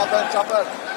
çapır çapır.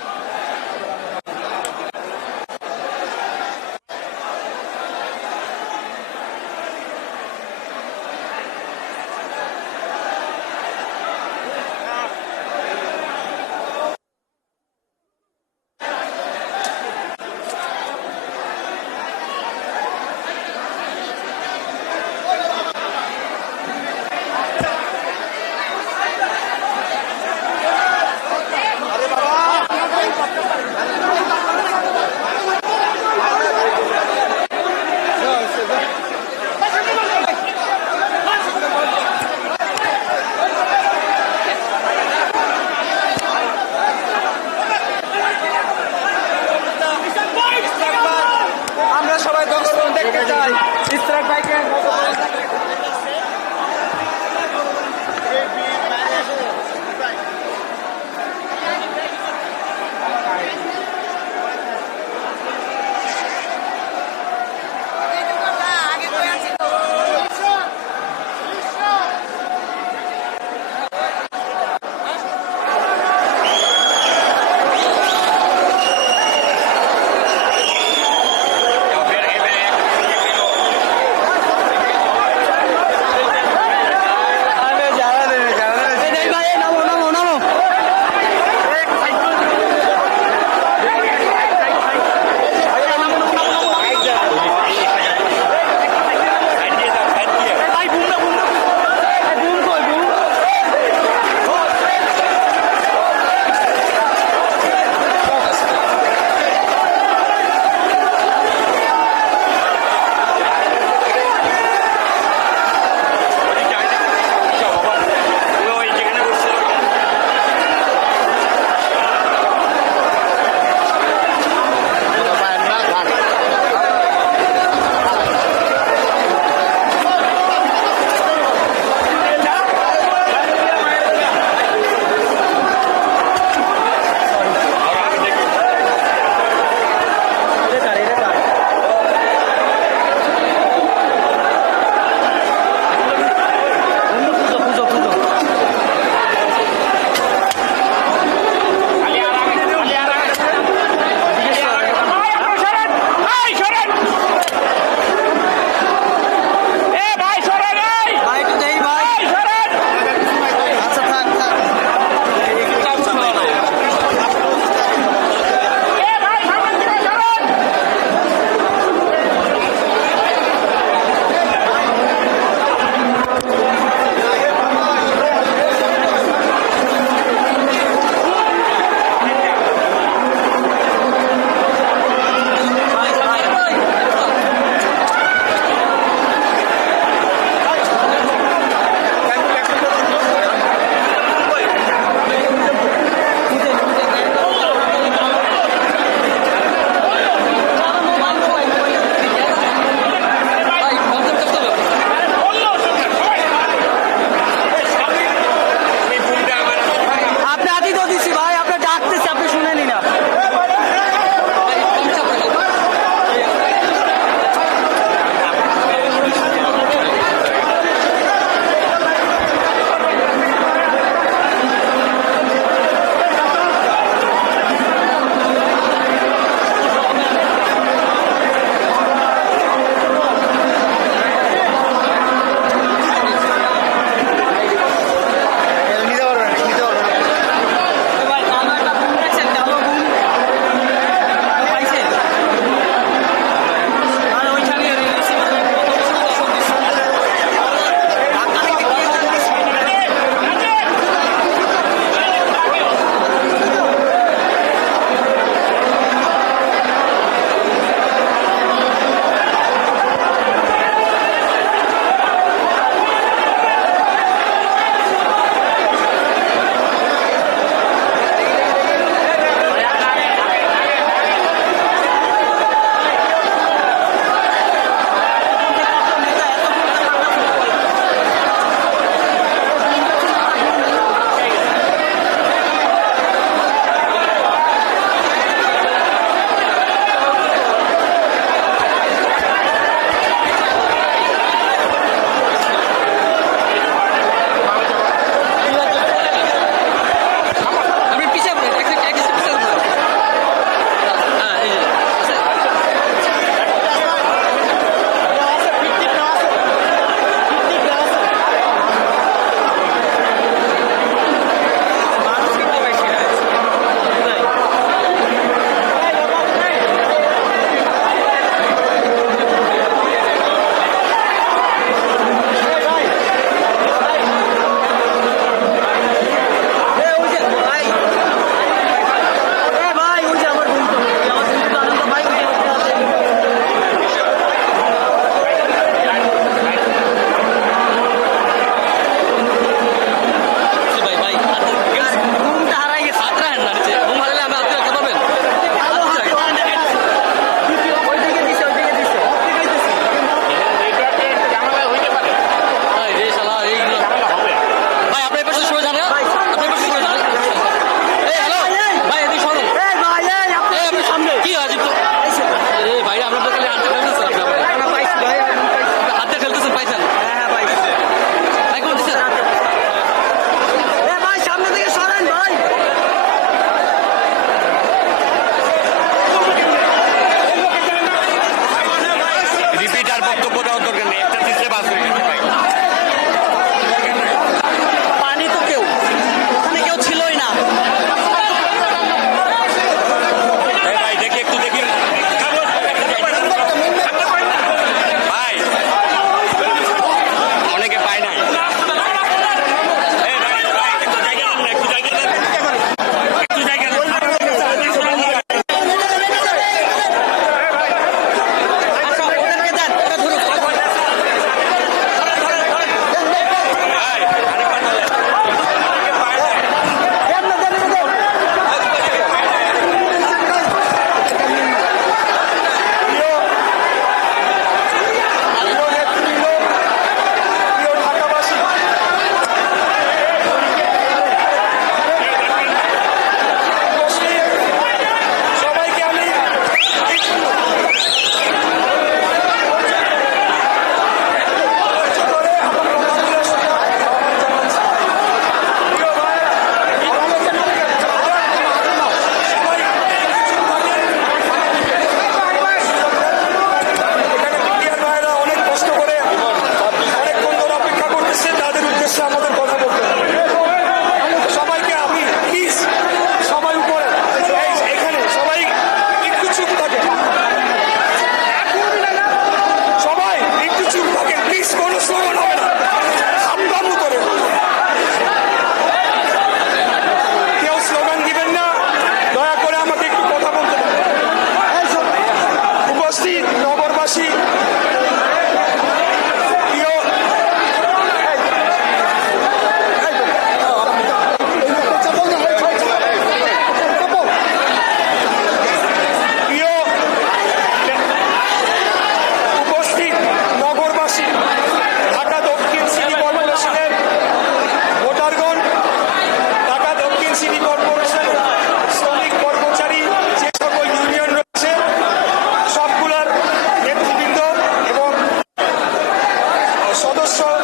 Kosovo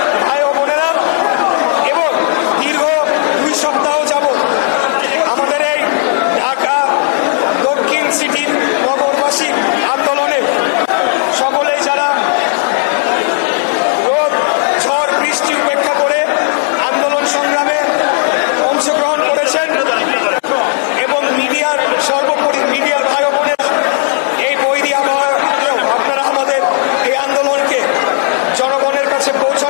It's Sebota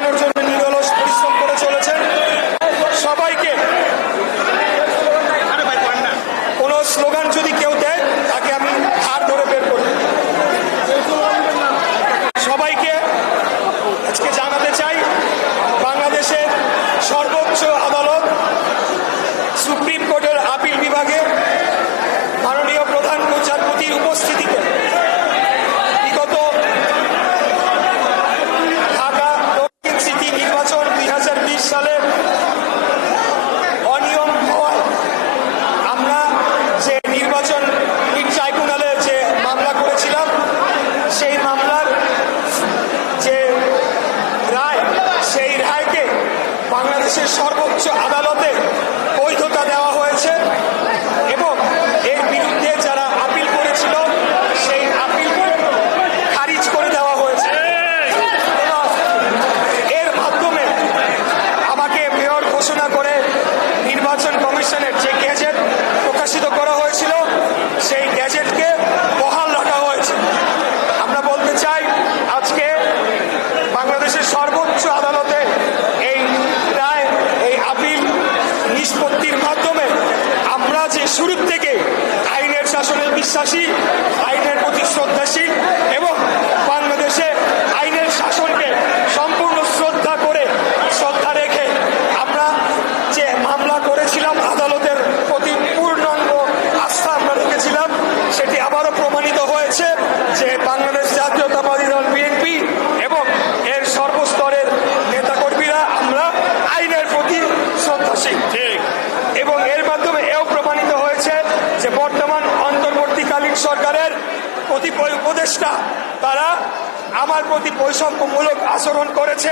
আমার বৈষম্যমূলক আচরণ করেছে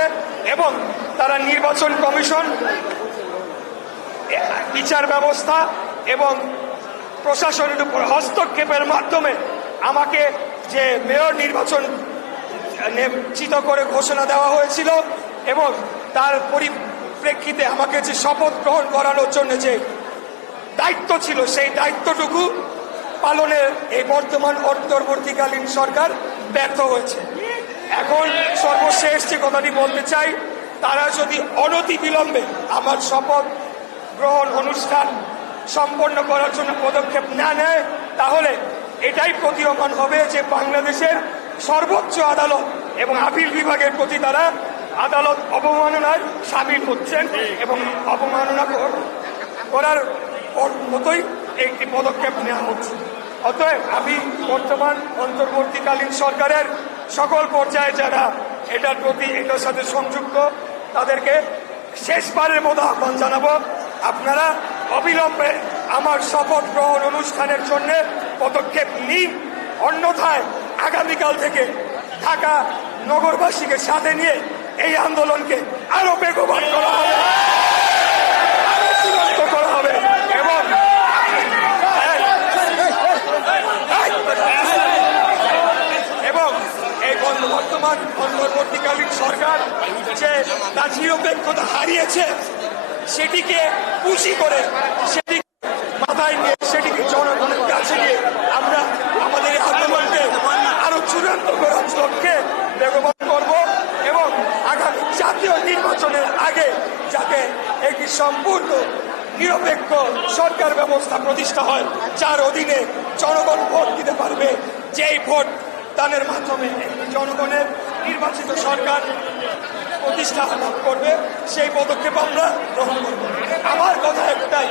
এবং তারা নির্বাচন কমিশন, বিচার ব্যবস্থা এবং প্রশাসনের উপর হস্তক্ষেপের মাধ্যমে আমাকে যে মেয়র নির্বাচন চিত করে ঘোষণা দেওয়া হয়েছিল এবং তার পরিপ্রেক্ষিতে আমাকে যে শপথ গ্রহণ করানোর জন্য যে দায়িত্ব ছিল, সেই দায়িত্বটুকু পালনের এই বর্তমান অন্তর্বর্তীকালীন সরকার ব্যর্থ হয়েছে। এখন সর্বশেষ যে কথাটি বলতে চাই, তারা যদি অনতি বিলম্বে আমার শপথ গ্রহণ অনুষ্ঠান সম্পন্ন করার জন্য পদক্ষেপ না নেয়, তাহলে এটাই প্রতীয়মান হবে যে বাংলাদেশের সর্বোচ্চ আদালত এবং আপিল বিভাগের প্রতি তারা আদালত অবমাননায় সামিল হচ্ছেন এবং অবমাননা করার মতোই একটি পদক্ষেপ নেওয়া হচ্ছে। অতএব আমি বর্তমান অন্তর্বর্তীকালীন সরকারের সকল পর্যায়ে যারা এটার প্রতি এটার সাথে সংযুক্ত, তাদেরকে শেষবারের মতো আহ্বান জানাব। আপনারা অবিলম্বে আমার শপথ গ্রহণ অনুষ্ঠানের জন্য পদক্ষেপ নিন। অন্যথায় আগামীকাল থেকে ঢাকা নগরবাসীকে সাথে নিয়ে এই আন্দোলনকে আরও বেগবান করা হবে আরও চূড়ান্ত করা হবে এবং এবং এই বর্ত- বর্তমান অন্তর্বর্তীকালীন সরকার যে তার নিরপেক্ষতা হারিয়েছে, সেটিকে পুঁজি করে সেটি মাথায় নিয়ে সেটিকে জনগণের কাছে নিয়ে আমরা আমাদের এই আন্দোলনকে আরও চূড়ান্ত করার লক্ষ্যে বেগবান করব এবং আগামী জাতীয় নির্বাচনের আগে যাতে একটি সম্পূর্ণ নিরপেক্ষ সরকার ব্যবস্থা প্রতিষ্ঠা হয়, যার অধীনে জনগণ ভোট দিতে পারবে, যেই ভোট দানের মাধ্যমে। জনগণের নির্বাচিত সরকার প্রতিষ্ঠা লাভ করবে, সেই পদক্ষেপ আমরা গ্রহণ করব। আমার কথা একটাই,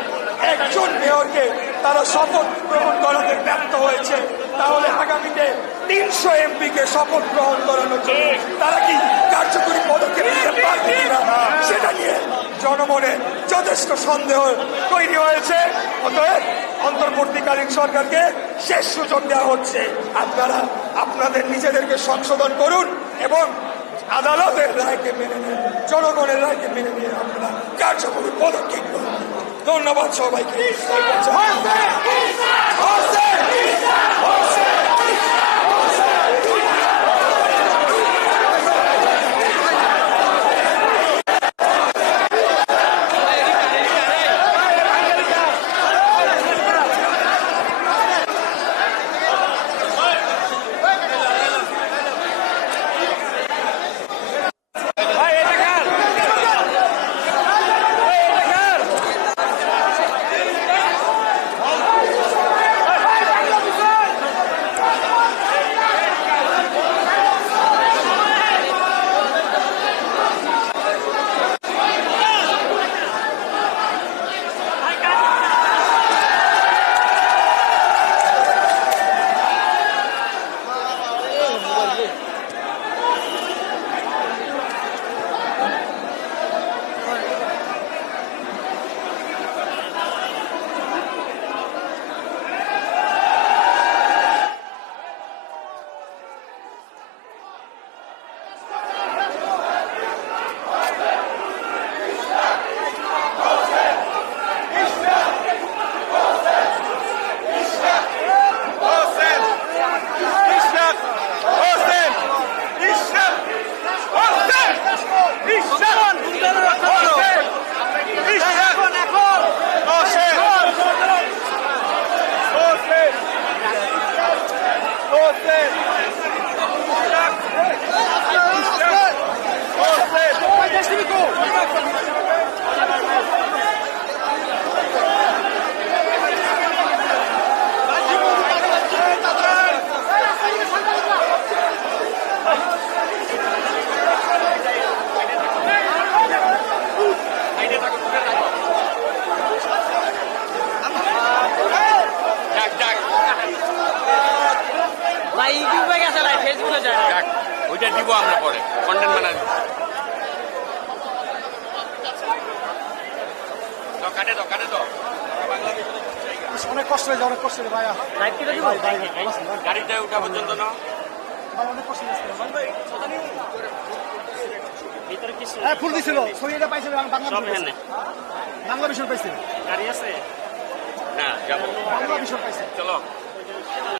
একজন মেয়রকে তারা শপথ গ্রহণ করাতে ব্যর্থ হয়েছে, তাহলে আগামীতে তিনশো এমপিকে শপথ গ্রহণ করানোর জন্য তারা কি কার্যকরী পদক্ষেপ নিতে পারবে সেটা নিয়ে জনমনে যথেষ্ট সন্দেহ তৈরি হয়েছে। অতএব অন্তর্বর্তীকালীন সরকারকে শেষ সুযোগ দেওয়া হচ্ছে। আপনারা, আপনাদের নিজেদেরকে সংশোধন করুন এবং আদালতের রায়কে মেনে নিন, জনগণের রায়কে মেনে নিয়ে আপনারা কার্যকরী পদক্ষেপ করুন। ধন্যবাদ সবাইকে। ওইটা দিব আমরা পরে। কন্টেন্ট বানাই কাটে দাও কাটে কষ্ট হয়েছে অনেক কষ্ট হয়েছে ভাইয়া। গাড়িটা উঠা পর্যন্ত না হ্যাঁ, ফুল দিছিল। সরিয়েটা পাইছিল বাংলাদেশ বাংলাদেশের পাইছিল। গাড়ি আছে? না যাব। পাইছে চলো।